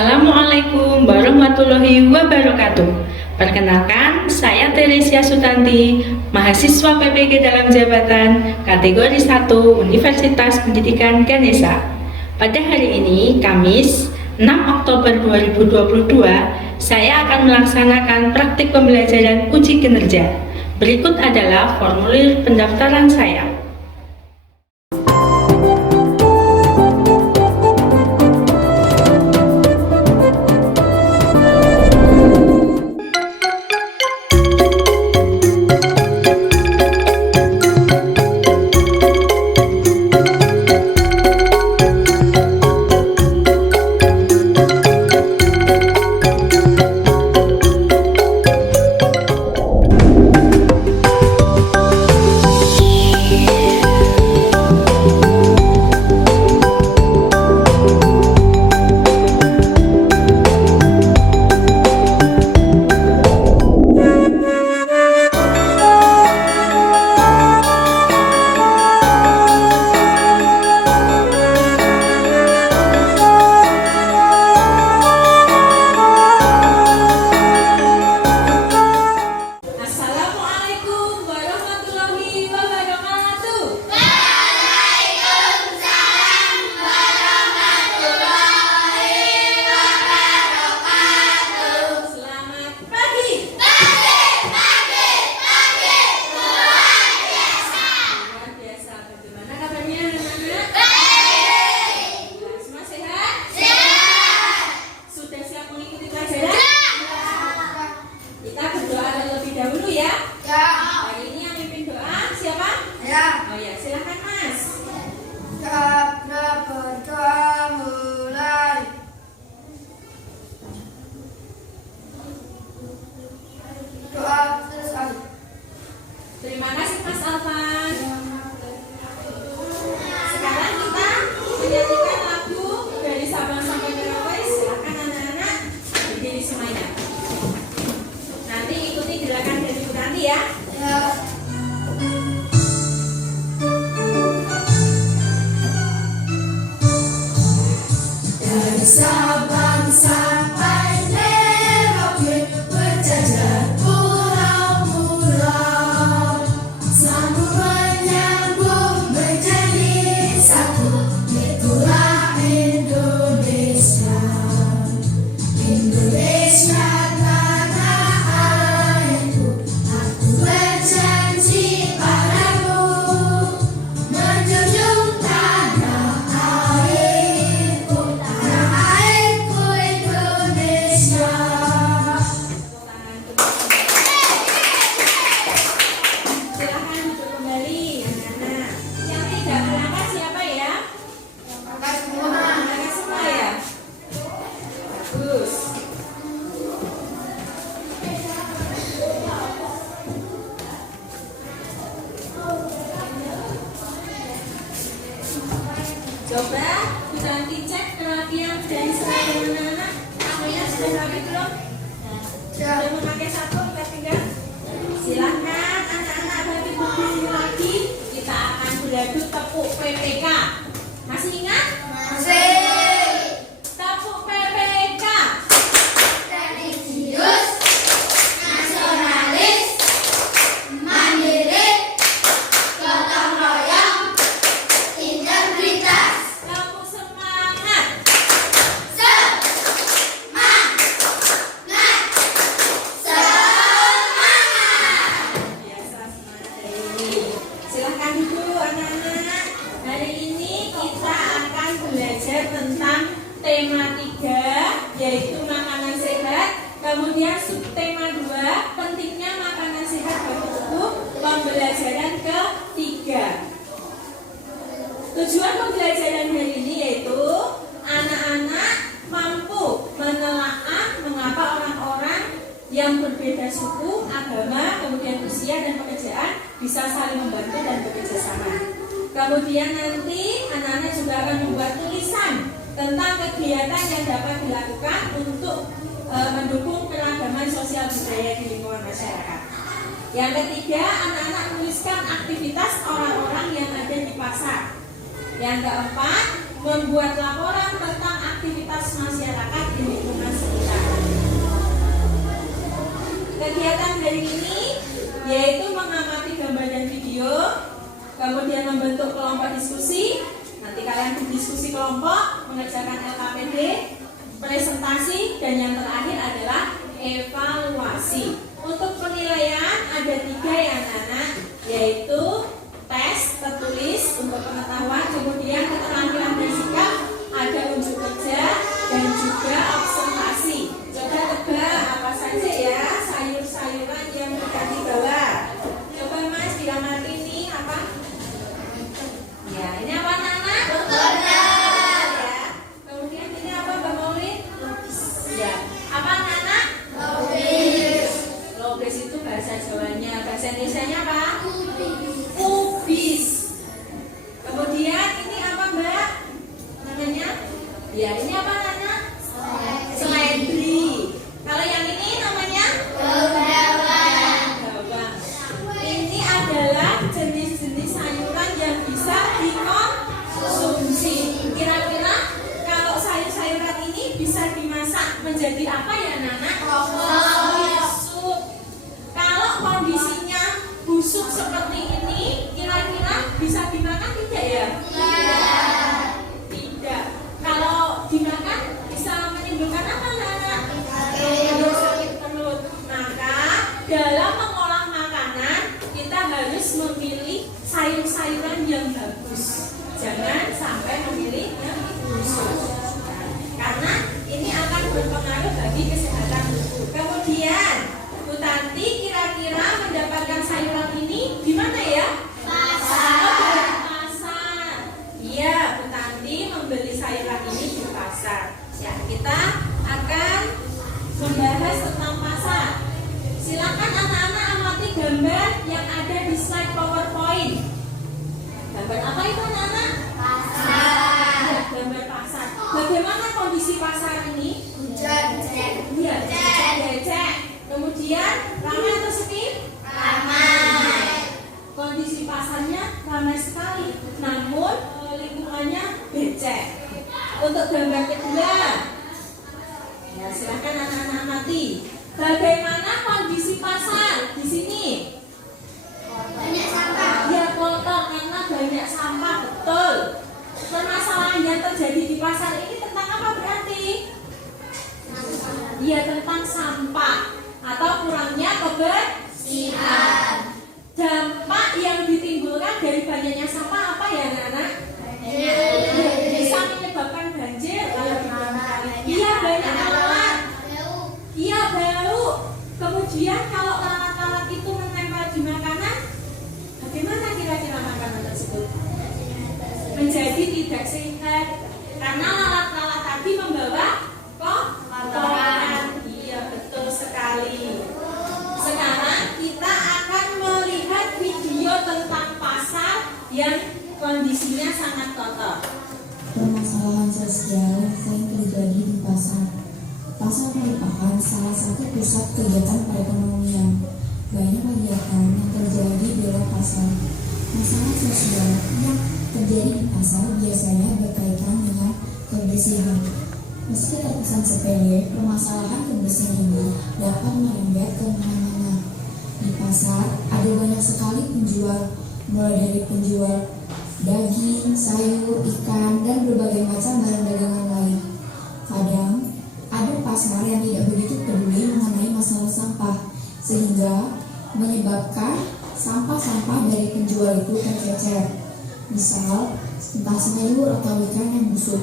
Assalamualaikum warahmatullahi wabarakatuh. Perkenalkan, saya Teresia Sutanti, mahasiswa PPG dalam jabatan kategori 1 Universitas Pendidikan Ganesha. Pada hari ini, Kamis 6 Oktober 2022, saya akan melaksanakan praktik pembelajaran uji kinerja. Berikut adalah formulir pendaftaran saya. Terima kasih Mas Alvan. Sekarang kita menyanyikan lagu dari Sabang sampai Merauke. Silakan anak-anak berdiri semuanya. Nanti ikuti gerakan dari Bu Tanti ya. Dari Sabang sampai Merauke berjajar pulau-pulau, sambung menyambung menjadi satu, itulah Indonesia. Indonesia tanah airku, aku berjanji padamu, menjunjung tanah airku Indonesia. Silakan duduk kembali anak-anak. Yang tidak berangkat siapa ya? Berangkat semua ya? Bagus. Coba Bu Tanti cek kerapian dari seragam anak-anak. Semuanya sudah rapi belum? Sudah memakai sabun nggak tinggal? Silakan anak-anak bagi berdiri lagi. Kita akan beradu tepuk PPK. Masih ingat? Tepuk PPK. Religius, nasionalis, mandiri, gotong royong, integritas, Tepuk semangat. Biasa semangat hari ini. Silahkan duduk anak-anak. Hari ini kita akan belajar tentang tema 3, yaitu makanan sehat. Kemudian subtema 2, pentingnya makanan sehat bagi tubuh. Pembelajaran ketiga. Tujuan pembelajaran hari ini yaitu anak-anak mampu menelaah mengapa orang-orang yang berbeda suku, agama, kemudian usia dan pekerjaan bisa saling membantu dan bekerja sama. Kemudian nanti anak-anak juga akan membuat tulisan tentang kegiatan yang dapat dilakukan untuk mendukung keragaman sosial budaya di lingkungan masyarakat. Yang ketiga, anak-anak menuliskan aktivitas orang-orang yang ada di pasar. Yang keempat, membuat laporan tentang aktivitas masyarakat di lingkungan sekitar. Kegiatan hari ini yaitu mengamati gambar dan video, kemudian membentuk kelompok diskusi. Nanti kalian berdiskusi kelompok, mengerjakan LKPD, presentasi, dan yang terakhir adalah evaluasi. Untuk penilaian ada 3 ya anak-anak, yaitu tes tertulis untuk pengetahuan, kemudian keterampilan bersikap, ada unjuk kerja, dan juga observasi. Coba tebak apa saja ya sayur-sayuran yang sudah dibawa. Coba Mas bilang nanti ini apa? Ya, ini apa anak-anak? Benar. Ya. Kemudian ini apa Mbak Maulid? Ya. Apa anak-anak? Lobis itu bahasa Jawanya, bahasa Indonesianya apa? Kubis. Kemudian ini apa Mbak? Namanya? Ya, ini apa anak-anak? Seledri. Kalau yang ini namanya? Bawang. Ini adalah jenis-jenis sayuran yang bisa dikonsumsi. Kira-kira kalau sayur-sayuran ini bisa dimasak menjadi apa ya anak-anak? Busuk. Kalau kondisinya busuk seperti ini, kira-kira bisa dimakan tidak ya? Tidak. Kalau dimakan bisa menimbulkan apa anak-anak? Sakit perut. Maka dalam mengolah makanan kita harus memilih sayur-sayuran yang bagus. Jangan sampai memilih yang busuk. Karena ini akan berpengaruh bagi kesehatan tubuh. Kemudian, Bu Tanti kira-kira mendapatkan sayuran ini di mana ya? Di pasar. Iya, Bu Tanti membeli sayuran ini di pasar. Ya, kita akan membahas tentang pasar. Silakan anak-anak amati gambar yang ada di slide PowerPoint. Gambar apa itu anak-anak? Ya, gambar pasar. Bagaimana kondisi pasar ini? Iya, becek. Kemudian ramai atau sepi? Kondisi pasarnya ramai sekali, namun lingkungannya becek. Untuk gambar kedua, ya silakan anak-anak amati. Bagaimana kondisi pasar di sini? Ya kotor karena banyak sampah, betul. Permasalahan yang terjadi di pasar ini tentang apa berarti? Ya tentang sampah atau kurangnya kebersihan. Dampak yang ditimbulkan dari banyaknya sampah apa ya anak-anak? Bisa menyebabkan banjir. Iya banyak lalat. Iya bau. Kemudian kalau lalat-lalat itu menempel di makanan, bagaimana kira-kira makanan tersebut? Menjadi tidak sehat karena lalat-lalat tadi membawa kotoran. Iya betul sekali. Sekarang kita akan melihat video tentang pasar yang kondisinya sangat kotor. Permasalahan sosial yang sering terjadi di pasar. Pasar merupakan salah satu pusat kegiatan perekonomian. Banyak kegiatan yang terjadi di luar pasar. Masalah sosial yang terjadi di pasar biasanya berkaitan dengan kebersihan. Meski terkesan sepele, permasalahan kebersihan ini dapat merembet kemana-mana. Di pasar ada banyak sekali penjual, mulai dari penjual daging, sayur, ikan, dan berbagai macam barang dagangan lain. Kadang ada pasar yang tidak begitu peduli mengenai masalah sampah, sehingga menyebabkan sampah-sampah dari penjual itu tercecer. Misal, entah sayur atau ikan yang busuk.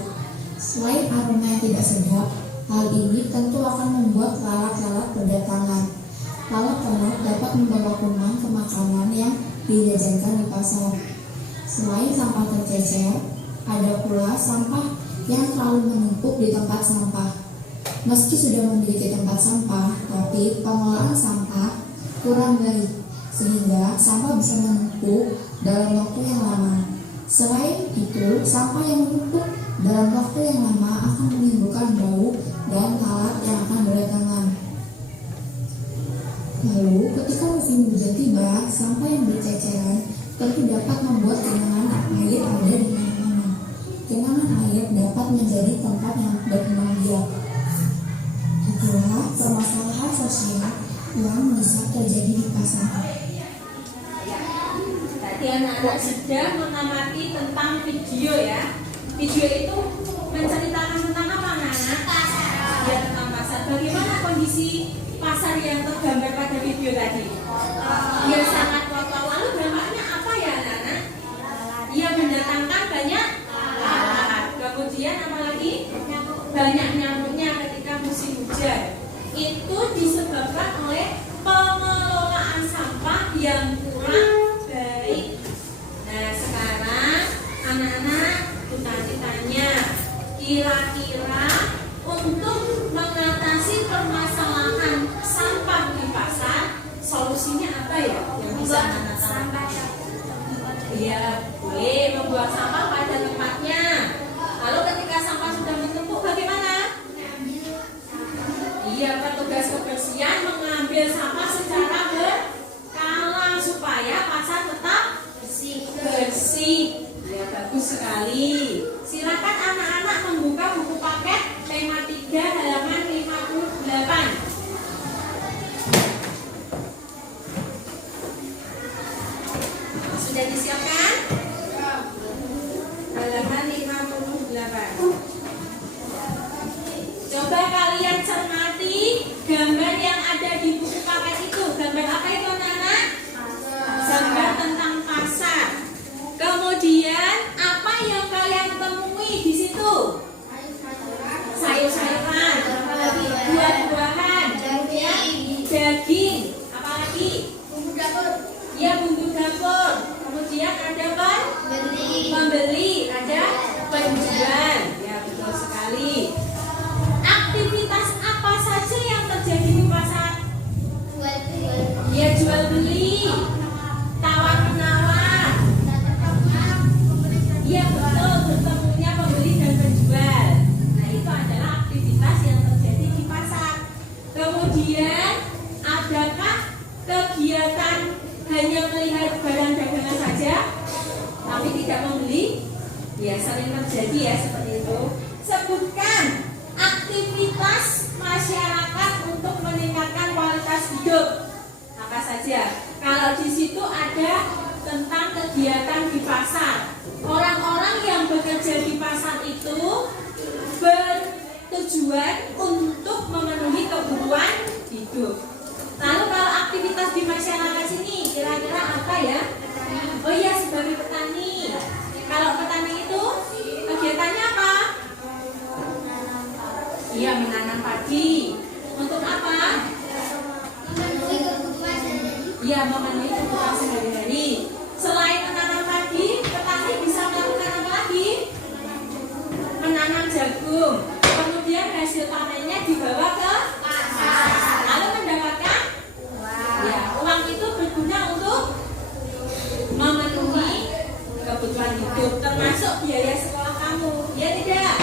Selain aroma yang tidak sedap, hal ini tentu akan membuat lalat-lalat berdatangan. Lalat-lalat dapat membawa kuman ke makanan yang dijajakan di pasar. Selain sampah tercecer, ada pula sampah yang terlalu menumpuk di tempat sampah. Meski sudah memiliki tempat sampah, tapi pengelolaan sampah kurang baik, sehingga sampah bisa menumpuk dalam waktu yang lama. Selain itu, sampah yang menumpuk dalam waktu yang lama akan menimbulkan bau dan lalat yang akan berdatangan. Lalu, ketika musim hujan tiba, sampah yang berceceran tentu dapat membuat genangan air ada di mana-mana. Genangan air menjadi tempat yang berkembang biak. Itulah permasalahan sosial yang bisa terjadi di pasar. Tadi anak-anak sudah mengamati tentang video ya. Video itu menceritakan tentang apa anak-anak? Ya, tentang pasar. Bagaimana kondisi pasar yang tergambar pada video tadi? Ya, sangat kotor. Lalu dampaknya apa ya anak-anak? Ya, mendatangkan banyak lalat. Kemudian apa lagi? Banyak nyamuknya ketika musim hujan. Itu disebabkan oleh pengelolaan sampah yang kurang baik. Nah, sekarang anak-anak Tutanti tanya, kira-kira untuk mengatasi permasalahan sampah di pasar, solusinya apa ya yang bisa anak-anak lakukan? Iya, boleh membuang sampah pada tempatnya. Lalu ketika sampah sudah menumpuk bagaimana? Iya, petugas kebersihan mengambil sampah secara berkala supaya pasar tetap bersih. Ya, bagus sekali. Silakan anak-anak membuka buku paket tema 3 halaman 58. Sudah disiapkan? Halaman 58. Coba kalian cermati gambar yang ada di buku paket itu. Gambar apa itu anak-anak? Gambar tentang pasar. Kemudian apa yang kalian temui di situ? Sayur-sayuran, buah-buahan, daging, apalagi? Ya, bumbu dapur. Kemudian ada pembeli, ada penjual. Ya, betul sekali. Aktivitas apa saja yang terjadi di pasar? Ya, jual beli, tawar menawar. Ya, betul, bertemunya pembeli dan penjual. Nah, itu adalah aktivitas yang terjadi di pasar. Kemudian adakah kegiatan hanya melihat barang dagangan saja tapi tidak membeli? Ya, sering terjadi ya seperti itu. Sebutkan aktivitas masyarakat untuk meningkatkan kualitas hidup. Apa saja? Kalau di situ ada tentang kegiatan di pasar. Orang-orang yang bekerja di pasar itu bertujuan untuk memenuhi kebutuhan hidup. Lalu kalau aktivitas di masyarakat sini kira-kira apa ya? Oh iya, sebagai petani. Kalau petani itu kegiatannya apa? Iya, menanam padi. Untuk apa? Iya, memenuhi kebutuhan sehari-hari. Selain menanam padi, petani bisa melakukan apa lagi? Menanam jagung. Kemudian hasil panennya dibawa ke pasar. Lalu mendapatkan ya, uang itu berguna untuk memenuhi kebutuhan hidup, termasuk biaya sekolah kamu. Ya tidak?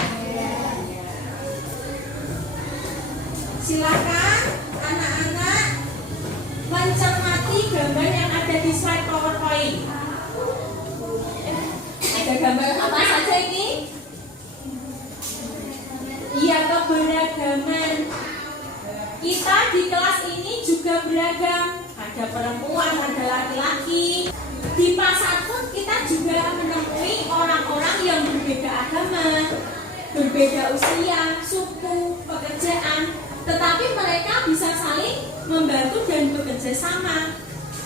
Silakan anak-anak mencermati gambar yang ada di slide PowerPoint. Ada gambar apa saja ini? Iya, keberagaman. Kita di kelas ini juga beragam. Ada perempuan, ada laki-laki. Di pasar pun kita juga menemui orang-orang yang berbeda agama, berbeda usia, suku, pekerjaan. Tetapi mereka bisa saling membantu dan bekerja sama.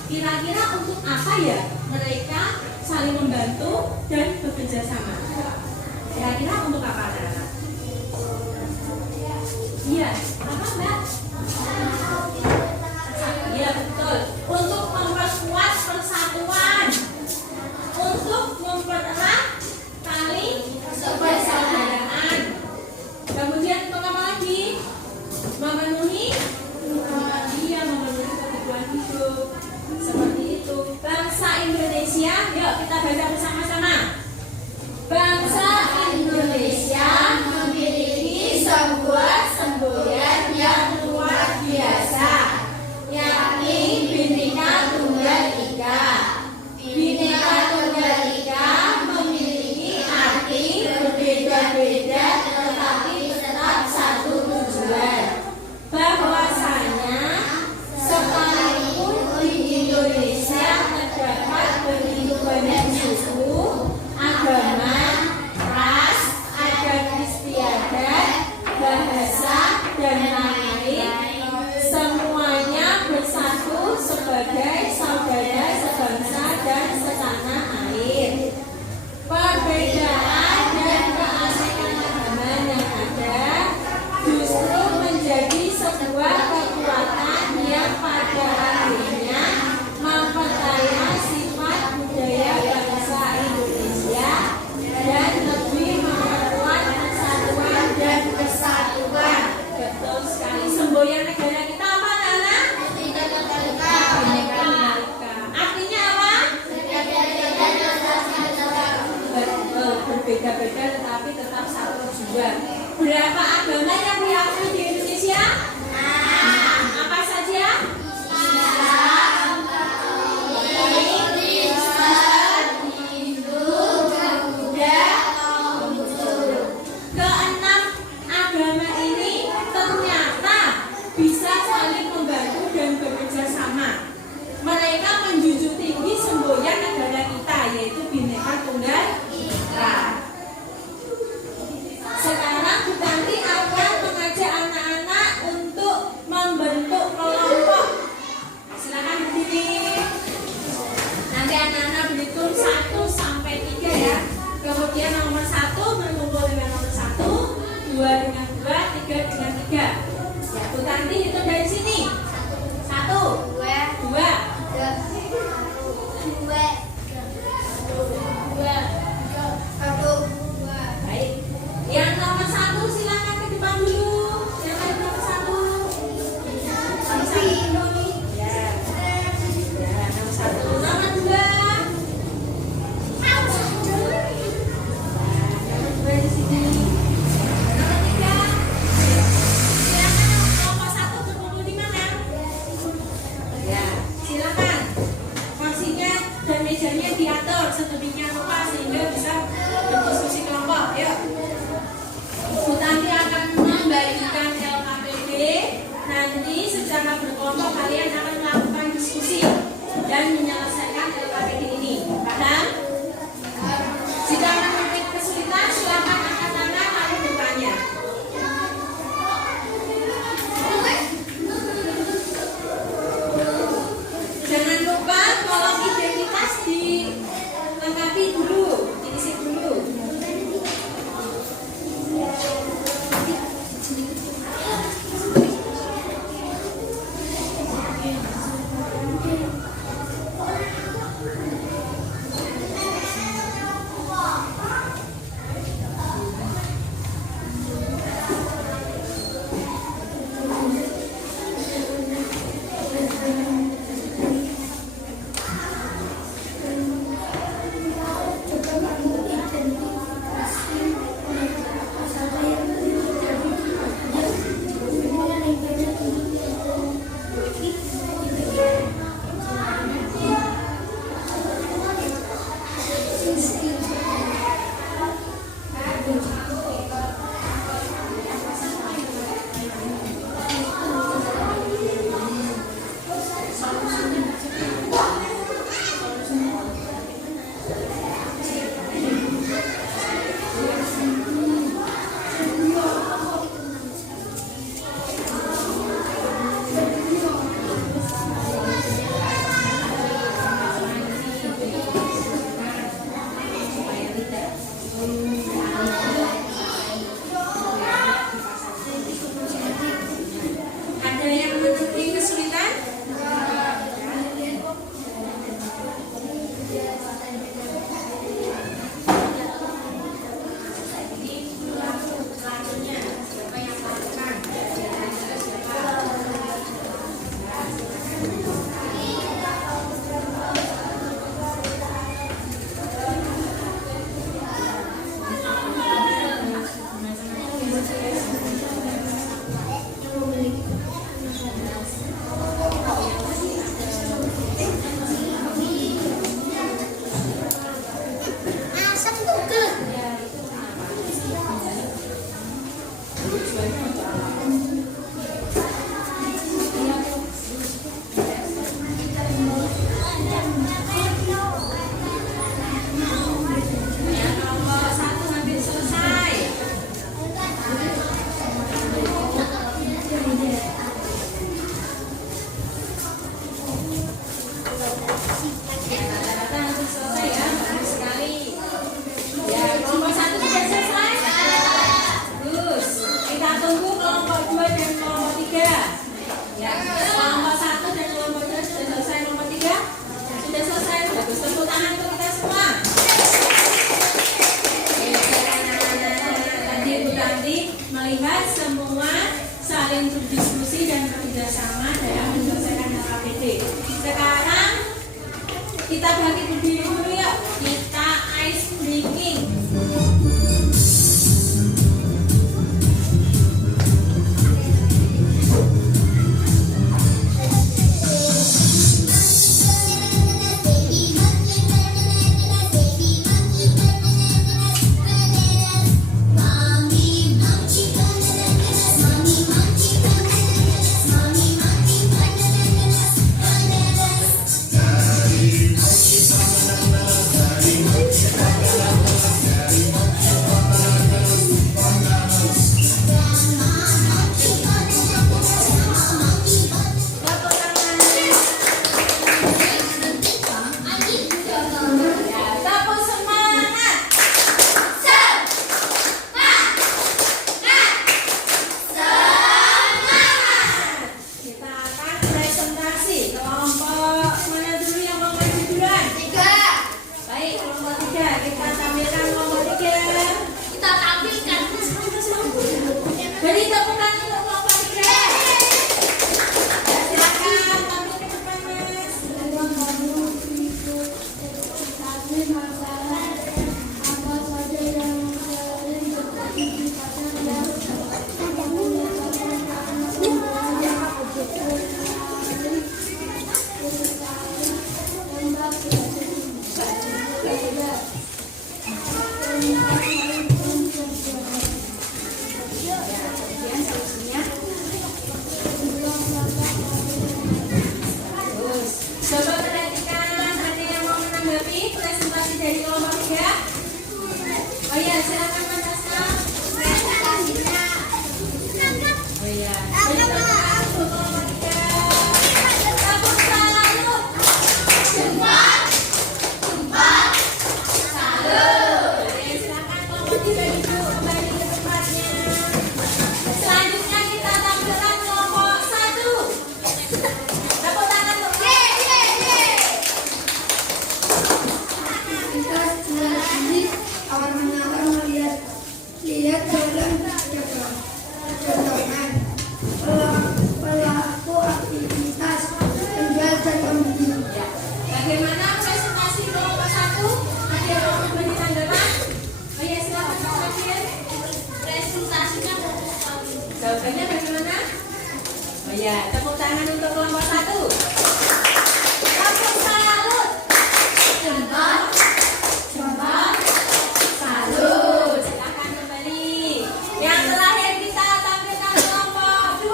Kira-kira untuk apa ya mereka saling membantu dan bekerja sama? Kira-kira untuk apa anak-anak? Iya, apa Mbak? Iya, betul. Untuk memperkuat persatuan, untuk mempererat tali persaudaraan. Kemudian untuk apa lagi? Memenuhi kebutuhan hidup. Seperti itu. Bangsa Indonesia, yuk kita baca bersama-sama. Bangsa Indonesia berbeda tetapi tetap satu jua. Berapa agama yang diakui di Indonesia? Apa saja? Keenam agama ini ternyata bisa saling membantu dan bekerja sama. Mereka menjunjung tinggi semboyan negara kita, yaitu Bhinneka Tunggal Ika. Sekarang Bu Tanti akan mengajak anak-anak untuk membentuk kelompok. Silakan berdiri. Nanti anak-anak berhitung 1 sampai 3 ya. Kemudian nomor 1 berkumpul dengan nomor 1, 2 dengan 2, 3 dengan 3. Ya, Bu Tanti hitung dari sini. 1, 2, 2. Baik. Yang nomor 1 silakan ke depan dulu. Siapa yang nomor 1? Nomor 1 dulu. Ya. Ya, nomor 1. Nomor 2. Nomor 2 di sini. Nomor 3. Silakan nomor 1 berkumpul di mana? Ya, silakan. Kursinya dan mejanya diatur sedemikian rupa sehingga bisa berdiskusi kelompok. Yuk. Bu Tanti akan membagikan LKPD. Nanti secara berkelompok kalian akan melakukan diskusi dan menyelesaikan LKPD ini. Paham? Jika menemui kesulitan, silakan angkat tangan lalu bertanya. Jangan lupa kolom identitas dilengkapi dulu, diisi dulu. melihat semua saling berdiskusi dan bekerjasama dalam menyelesaikan LKPD. Sekarang kita bagi berdiri dulu ya, kita ice breaking. kembali ke tempatnya. Selanjutnya kita tampilkan kelompok 1. Tepuk tangan untuk Kita setelah ini akan melihat dalam contohan pelaku aktivitas penjual dan pembeli. bagaimana presentasi kelompok 1? Ada yang mau beri tanggapan? Oh ya, silakan Pak Fadil. Presentasinya jawabannya bagaimana? Oh ya, tepuk tangan untuk kelompok 1. Tepuk salut. Jempol. Salut. Silakan kembali. Yang terakhir kita tampilkan kelompok 2.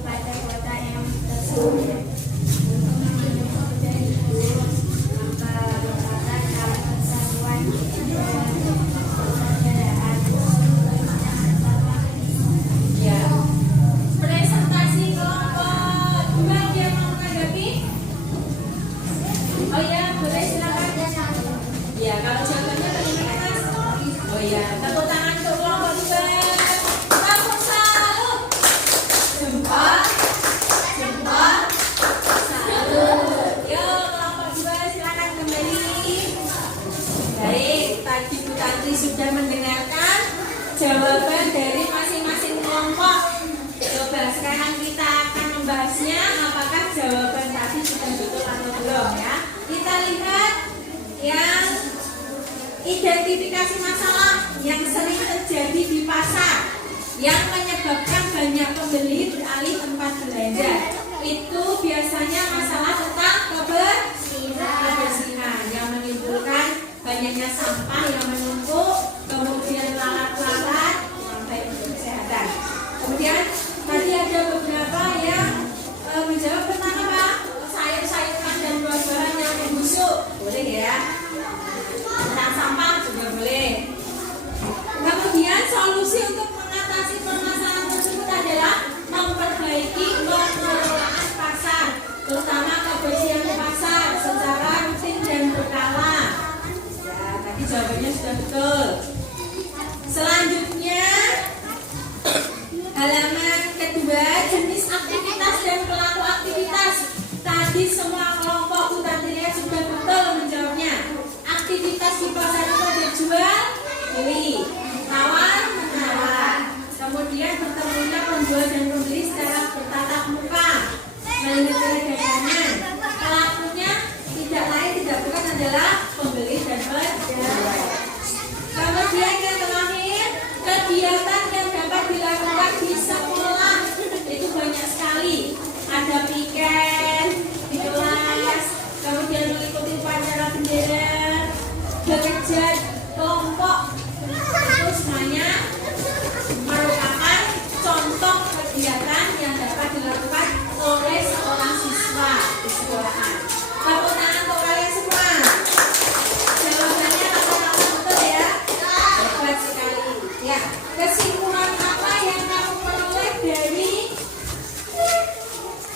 Pada kota yang tersebut Ya. Presentasi kelompok 2 dia mau menanggapi? Oh ya, boleh silakan. Ya, kalau jawabannya bagaimana Mas? Oh ya, tepuk tangan untuk kelompok 2. Tepuk salut. Jempol. Salut. Yo, kelompok 2 silakan kembali. Baik, tadi Bu Tanti sudah mendengarkan jawaban dari masing-masing kelompok. Coba sekarang kita akan membahasnya apakah jawaban tadi sudah betul atau belum ya. Kita lihat yang identifikasi masalah yang sering terjadi di pasar yang menyebabkan banyak pembeli beralih tempat belanja. Itu biasanya masalah tentang kebersihan yang menimbulkan banyaknya sampah yang menumpuk, kemudian lalat-lalat yang baik untuk kesehatan. Kemudian tadi ada beberapa yang menjawab tentang apa? Sayur-sayuran dan buah-buahan yang membusuk, boleh ya? Tentang sampah juga boleh. Kemudian solusi untuk mengatasi permasalahan tersebut adalah memperbaiki pengelolaan pasar, terutama kebersihan pasar secara rutin dan berkala. Ya, tadi jawabannya sudah betul. Selanjutnya halaman kedua, jenis aktivitas dan pelaku aktivitas. Tadi semua kelompok Bu Tanti lihat sudah betul menjawabnya. Aktivitas di pasar itu ada jual, beli, tawar, menawar. Kemudian bertemunya penjual dan pembeli secara bertatap muka, melihat dagangan. Pelakunya tidak lain tidak bukan adalah pembeli dan penjual. Kemudian yang terakhir, kegiatan yang dapat dilakukan di sekolah itu banyak sekali. Ada piket di kelas, kemudian mengikuti upacara bendera, bekerja kelompok, itu semuanya merupakan contoh kegiatan yang dapat dilakukan oleh seorang siswa di sekolahan. Tepuk tangan untuk kalian semua. Jawabannya rata-rata betul ya. Hebat sekali. Ya, kesimpulan apa yang kamu peroleh dari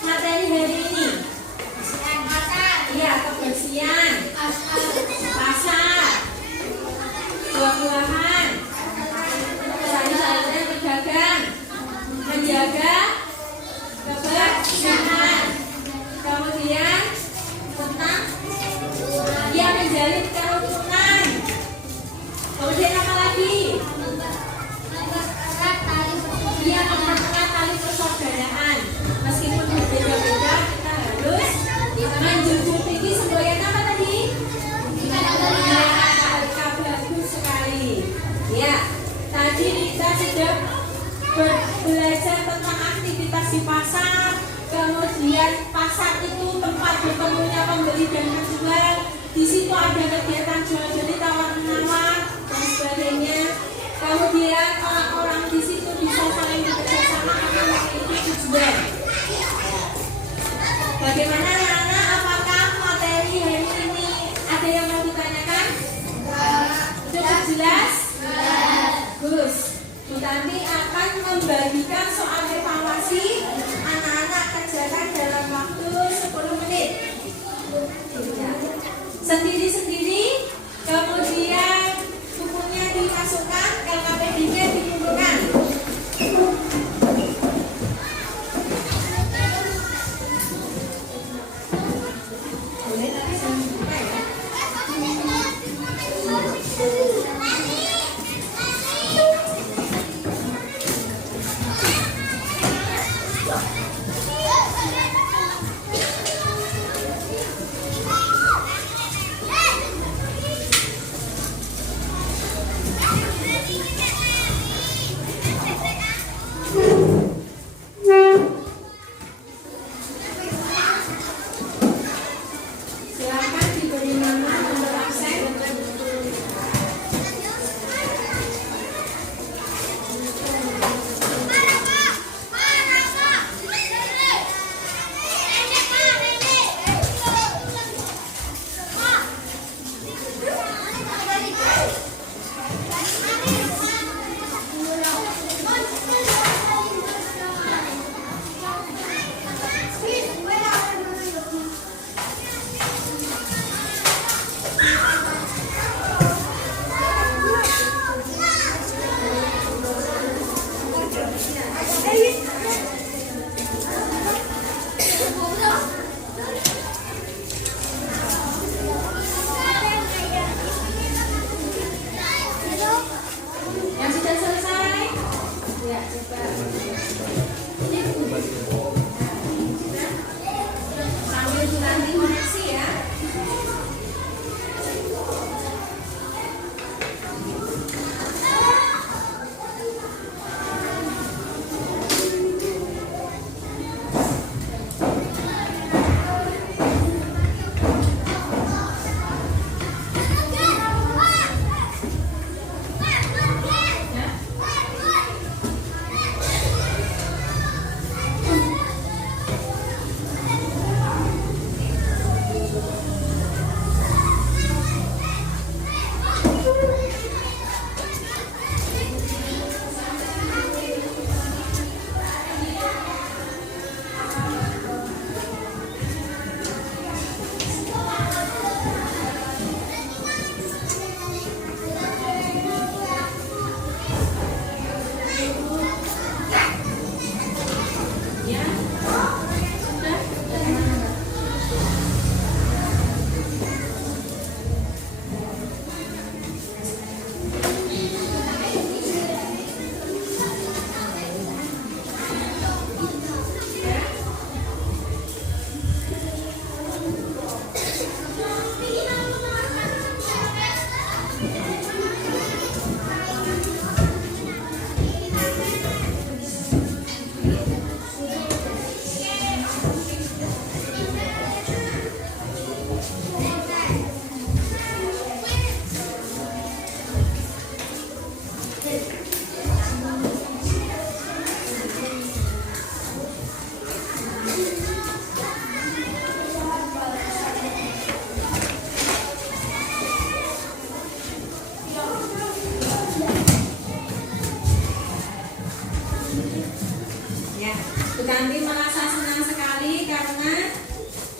materi hari ini? Ya, kebersihan pasar, buah-buahan, sayur-sayuran berdagang, menjaga kebersihan. Kemudian tentang dia menjalin kerukunan. Kemudian apa lagi? Dia mempererat tali persaudaraan. Meskipun berbeda-beda, kita harus menjunjung tinggi semboyan apa tadi? Ya, bagus sekali. Ya, tadi kita sudah belajar tentang aktivitas di pasar. Kemudian pasar itu tempat bertemunya pembeli dan penjual. Di situ ada kegiatan jual beli, tawar menawar dan sebagainya. Kemudian orang-orang di situ bisa saling bekerja sama karena memiliki tujuan. Bagaimana anak-anak? Apakah materi hari ini ada yang mau ditanyakan? Sudah jelas? Bagus. Bu Tanti akan membagikan soal evaluasi anak-anak kerja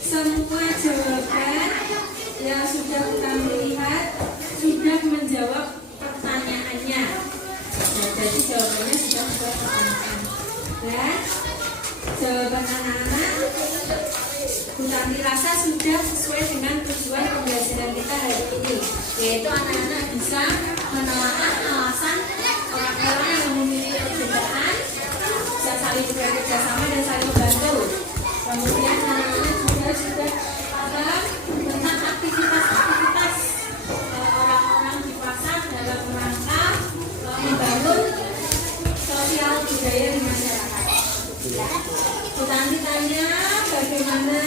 semua jawaban yang sudah kita lihat sudah menjawab pertanyaannya. Nah, jadi jawabannya sudah sesuai pertanyaan. Dan jawaban anak-anak Bu Tanti rasa sudah sesuai dengan tujuan pembelajaran kita hari ini, yaitu anak-anak bisa menelaah alasan orang-orang yang memiliki perbedaan, bisa saling bekerja sama dan saling membantu. Kemudian anak-anak juga sudah paham tentang aktivitas-aktivitas orang-orang di pasar dalam rangka membangun sosial budaya di masyarakat. Bu Tanti tanya bagaimana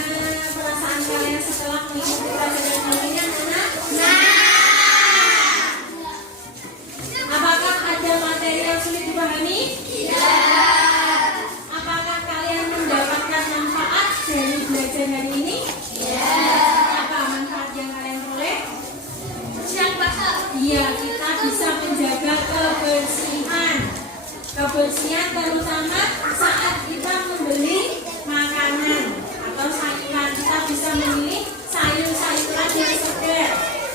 perasaan kalian setelah mengikuti pelajaran hari ini, anak-anak? Apakah ada materi yang sulit dipahami? Apakah kalian mendapatkan manfaat dari belajar hari ini? Apa manfaat yang kalian peroleh? Iya, kita bisa menjaga kebersihan. Kebersihan terutama saat kita membeli makanan atau sayuran. Kita bisa memilih sayur-sayuran yang segar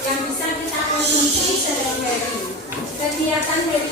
yang bisa kita konsumsi sehari-hari. Kegiatan hari